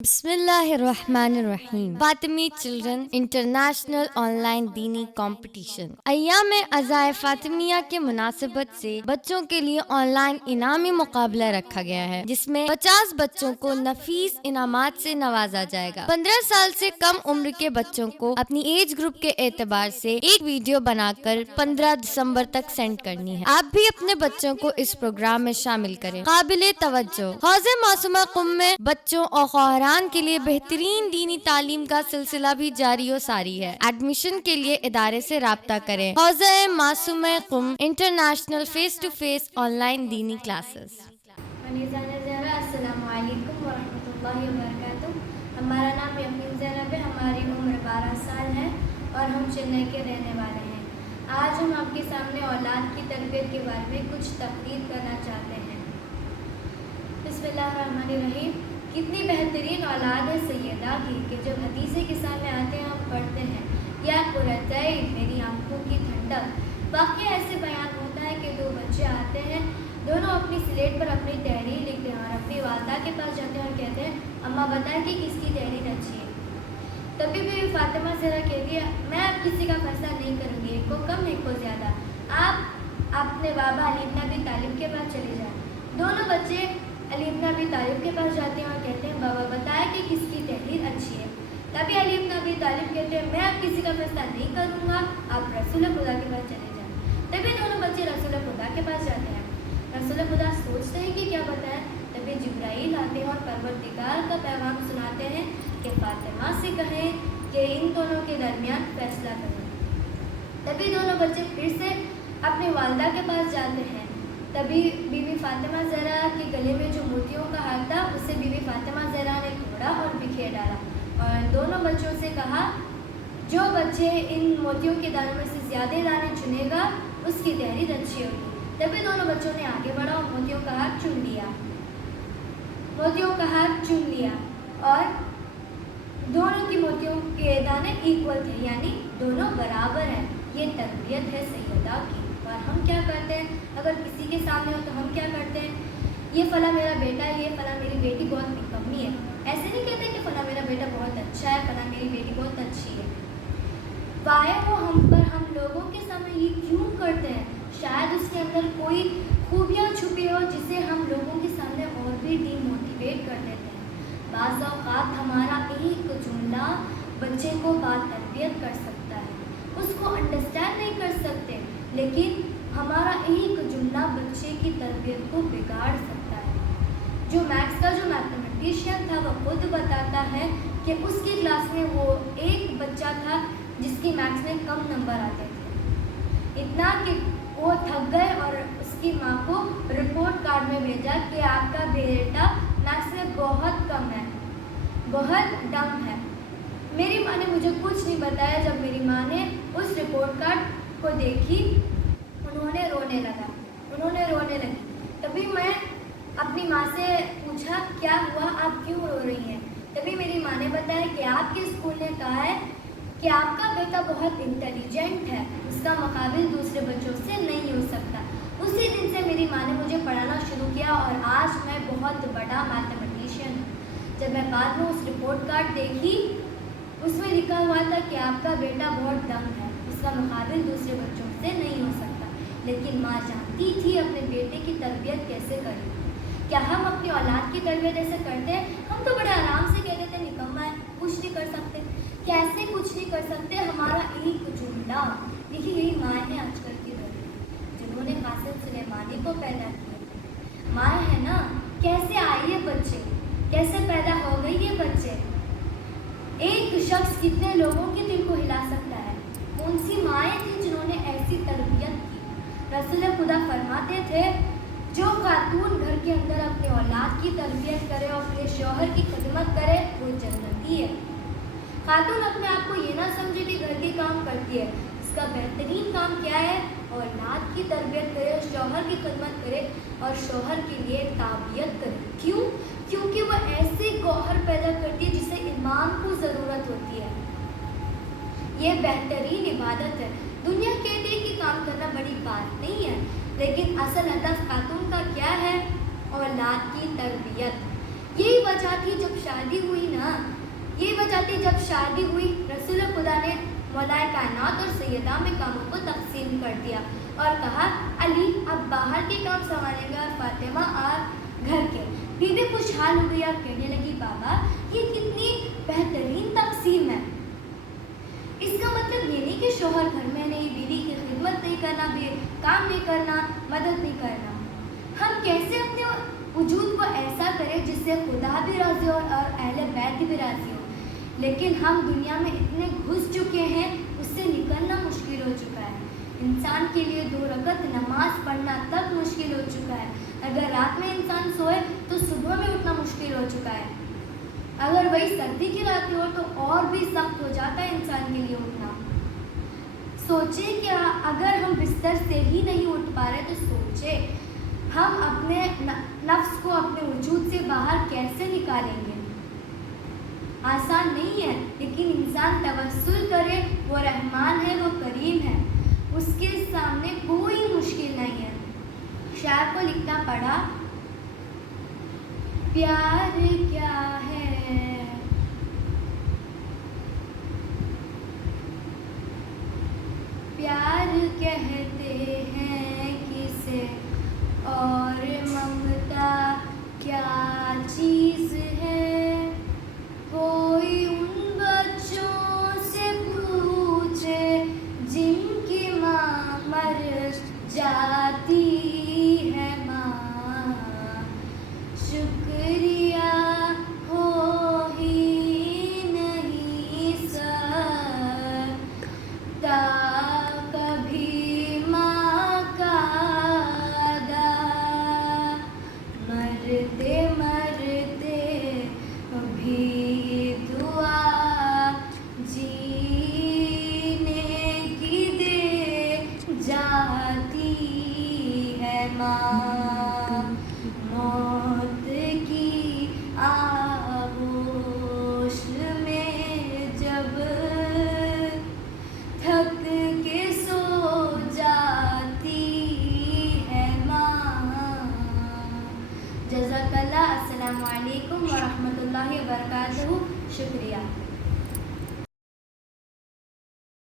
بسم اللہ الرحمن الرحیم۔ فاطمی چلڈرن انٹرنیشنل آن لائن دینی کمپٹیشن۔ ایام عزائے فاطمیہ کے مناسبت سے بچوں کے لیے آن لائن انعامی مقابلہ رکھا گیا ہے، جس میں 50 بچوں کو نفیس انعامات سے نوازا جائے گا۔ 15 سال سے کم عمر کے بچوں کو اپنی ایج گروپ کے اعتبار سے ایک ویڈیو بنا کر 15 دسمبر تک سینڈ کرنی ہے۔ آپ بھی اپنے بچوں کو اس پروگرام میں شامل کریں۔ قابل توجہ، حوض معصومہ قم میں بچوں اور خواہران کے لیے بہترین دینی تعلیم کا سلسلہ بھی جاری و ساری ہے۔ ایڈمیشن کے لیے ادارے سے رابطہ کریں۔ حوض معصومہ Qom international face to face online دینی کلاسز۔ السلام علیکم ورحمۃ اللہ وبرکاتہ۔ ہمارا نام یقین زینب ہے، ہماری عمر 12 سال ہے اور ہم چنئی کے رہنے والے ہیں۔ آج ہم آپ کے سامنے اولاد کی تربیت کے بارے میں کچھ تقریر کرنا چاہتے ہیں۔ بسم اللہ الرحمن الرحیم۔ کتنی بہترین اولاد ہے سیدہ کی کہ جب حدیث کے سامنے آتے ہیں ہم پڑھتے ہیں یا قرۃعین میری آنکھوں کی ٹھنڈک۔ واقعہ ایسے بیان ہوتا ہے کہ 2 بچے آتے ہیں، دونوں اپنی سلیٹ پر اپنی تحریر لکھتے ہیں اور اپنی والدہ کے پاس جاتے ہیں اور کہتے ہیں اماں بتائیں کہ کس کی تحریر اچھی ہے۔ تبھی بھی فاطمہ زہرا کہتی ہے میں اب کسی کا فیصلہ نہیں کروں گی، ایک کو کم ایک کو زیادہ، آپ اپنے بابا علی بن ابی طالب کے پاس چلے جائیں۔ دونوں بچے علی بن ابی طالب کے پاس جاتے ہیں اور کہتے ہیں بابا بتائیں کہ کس کی تحریر اچھی ہے۔ تبھی علی بن ابی طالب کہتے ہیں میں اب کسی کا فیصلہ نہیں کروں گا، آپ رسول خدا کے پاس چلے جائیں۔ تبھی دونوں بچے رسول خدا کے پاس جاتے ہیں۔ رسول خدا سوچتے ہیں کہ کیا بتائیں۔ تبھی جبرائیل آتے ہیں اور پروردگار کا پیغام سناتے ہیں کہ فاطمہ سے کہیں کہ ان دونوں کے درمیان فیصلہ کریں۔ تبھی دونوں بچے پھر سے اپنی والدہ کے پاس جاتے ہیں۔ تبھی بی بی فاطمہ زہرا کے گلے میں جو موتیوں کا ہار تھا اسے بی بی فاطمہ زہرا نے توڑا اور بکھیر ڈالا اور دونوں بچوں سے کہا جو بچے ان موتیوں کے دانوں میں سے زیادہ دانے چنے گا اس کی تحریر اچھی ہوگی۔ تبھی دونوں بچوں نے آگے بڑھا اور موتیوں کا ہار چن لیا اور دونوں کی موتیوں کے دانے ایکول تھے، یعنی دونوں برابر ہیں۔ یہ تربیت ہے سیدہ کی۔ اور ہم کیا کرتے ہیں؟ اگر کسی کے سامنے ہو تو ہم کیا کرتے ہیں؟ یہ فلاں میرا بیٹا ہے، یہ فلاں میری بیٹی بہت نکمی ہے۔ ایسے نہیں کہتے کہ فلاں میرا بیٹا بہت اچھا ہے، فلاں میری بیٹی بہت اچھی ہے۔ وایا وہ ہم لوگوں کے سامنے یہ کیوں کرتے ہیں؟ شاید اس کے اندر کوئی خوبیاں چھپی ہو جسے ہم لوگوں کے سامنے اور بھی ڈی موٹیویٹ کر دیتے ہیں۔ بعض اوقات ہمارا ایک جملہ بچے کو بات تربیت کر سکتا ہے، اس کو انڈرسٹینڈ نہیں کر سکتے، لیکن ہمارا ایک جملہ بچے کی تربیت کو بگاڑ سکتا ہے۔ جو میتھس کا جو میتھمیٹیشین تھا وہ خود بتاتا ہے کہ اس کی کلاس میں وہ ایک بچہ تھا جس کی میتھس میں کم نمبر آتے تھے، اتنا کہ وہ تھک گئے اور اس کی ماں کو رپورٹ کارڈ میں بھیجا کہ آپ کا بیٹا میتھس میں بہت کم ہے، بہت ڈم ہے۔ میری ماں نے مجھے کچھ نہیں بتایا۔ جب میری ماں نے اس رپورٹ کارڈ کو دیکھی انہوں نے رونے لگی۔ تبھی میں اپنی ماں سے پوچھا کیا ہوا، آپ کیوں رو رہی ہیں؟ تبھی میری ماں نے بتایا کہ آپ کے اسکول نے کہا ہے کہ آپ کا بیٹا بہت انٹیلیجنٹ ہے، اس کا مقابل دوسرے بچوں سے نہیں ہو سکتا۔ اسی دن سے میری ماں نے مجھے پڑھانا شروع کیا اور آج میں بہت بڑا میتھمیٹیشین ہوں۔ جب میں بعد میں اس رپورٹ کارڈ دیکھی اس میں لکھا ہوا تھا کہ آپ کا بیٹا بہت ڈم ہے، اس کا مقابل دوسرے بچوں سے نہیں ہو سکتا، لیکن ماں جانتی تھی اپنے بیٹے کی تربیت کیسے کریں۔ کیا ہم اپنی اولاد کی تربیت ایسے کرتے ہیں؟ ہم تو بڑے آرام سے کہہ دیتے ہیں نکما ہے، کچھ نہیں کر سکتے۔ کیسے کچھ نہیں کر سکتے؟ ہمارا ایک جملہ، یہی مائیں ہیں آج کل کی دور میں جنہوں نے قاسم سلیمانی کو پیدا کیا۔ مائیں ہیں نا، کیسے آئی یہ بچے، کیسے پیدا ہو گئی یہ بچے۔ ایک شخص کتنے لوگوں کے دل کو ہلا سکتا ہے؟ کون سی مائیں تھیں جنہوں نے ایسی تربیت کی؟ رسول خدا فرماتے تھے جو خاتون گھر کے اندر اپنے اولاد کی تربیت کرے اور اپنے شوہر کی خدمت کرے وہ جنتی ہے۔ خاتون اپنے آپ کو یہ نہ سمجھے کہ گھر کے کام کرتی ہے، اس کا بہترین کام کیا ہے؟ اولاد کی تربیت کرے، شوہر کی خدمت کرے اور شوہر کے لیے تابعیت کرے۔ کیوں؟ کیونکہ وہ ایسے گوہر پیدا کرتی ہے جسے ایمان کو ضرورت ہوتی ہے۔ یہ بہترین عبادت ہے۔ دنیا کہتی ہے کہ کام کرنا بڑی بات نہیں ہے، لیکن اصل ہدف خاتون کا کیا ہے؟ اولاد کی تربیت۔ یہی وجہ تھی جب شادی ہوئی نا، یہی وجہ تھی جب شادی ہوئی رسول خدا نے مولائے کائنات اور سیدہ میں کاموں کو تقسیم کر دیا اور کہا علی اب باہر کے کام سنبھالیں گے اور فاطمہ آپ گھر کے۔ بی بی خوشحال ہو گئی اور کہنے لگی بابا یہ کتنی بہترین تقسیم ہے، اس کا مطلب یہ نہیں کہ شوہر گھر میں نہیں، بیوی کی خدمت نہیں کرنا، کام نہیں کرنا، مدد نہیں کرنا۔ ہم کیسے اپنے وجود کو ایسا کریں جس سے خدا بھی راضی ہو اور اہل بیت بھی راضی ہو، لیکن ہم دنیا میں اتنے گھس چکے ہیں اس سے نکلنا مشکل ہو چکا ہے۔ انسان کے لیے 2 رکعت نماز پڑھنا تک مشکل ہو چکا ہے۔ اگر رات میں انسان سوئے تو صبح میں اٹھنا مشکل ہو چکا ہے، اگر وہی سردی کی رات ہو تو اور بھی سخت ہو جاتا ہے انسان کے لیے اٹھنا۔ سوچے کہ اگر ہم بستر سے ہی نہیں اٹھ پا رہے تو سوچے ہم اپنے نفس کو اپنے وجود سے باہر کیسے نکالیں گے۔ آسان نہیں ہے، لیکن انسان توسل کرے، وہ رحمان ہے، وہ کریم ہے، اس کے سامنے کوئی مشکل نہیں ہے۔ شاعر کو لکھنا پڑا پیار کیا ہے، پیار کہتے ہیں کسے اور ممتا کیا چیز ہے، کوئی ان بچوں سے پوچھے جن کی ماں مر جاتی ہے ماں، شکریہ ہو ہی نہیں سکتا کبھی ماں کا ادا، مرتے مرتے بھی دعا جینے کی دے جاتی ہے ماں، موت کی آغوش میں جب تھک کے سو جاتی ہے ماں۔ جزاک اللہ۔ السلام علیکم ورحمۃ اللہ وبرکاتہ۔ شکریہ۔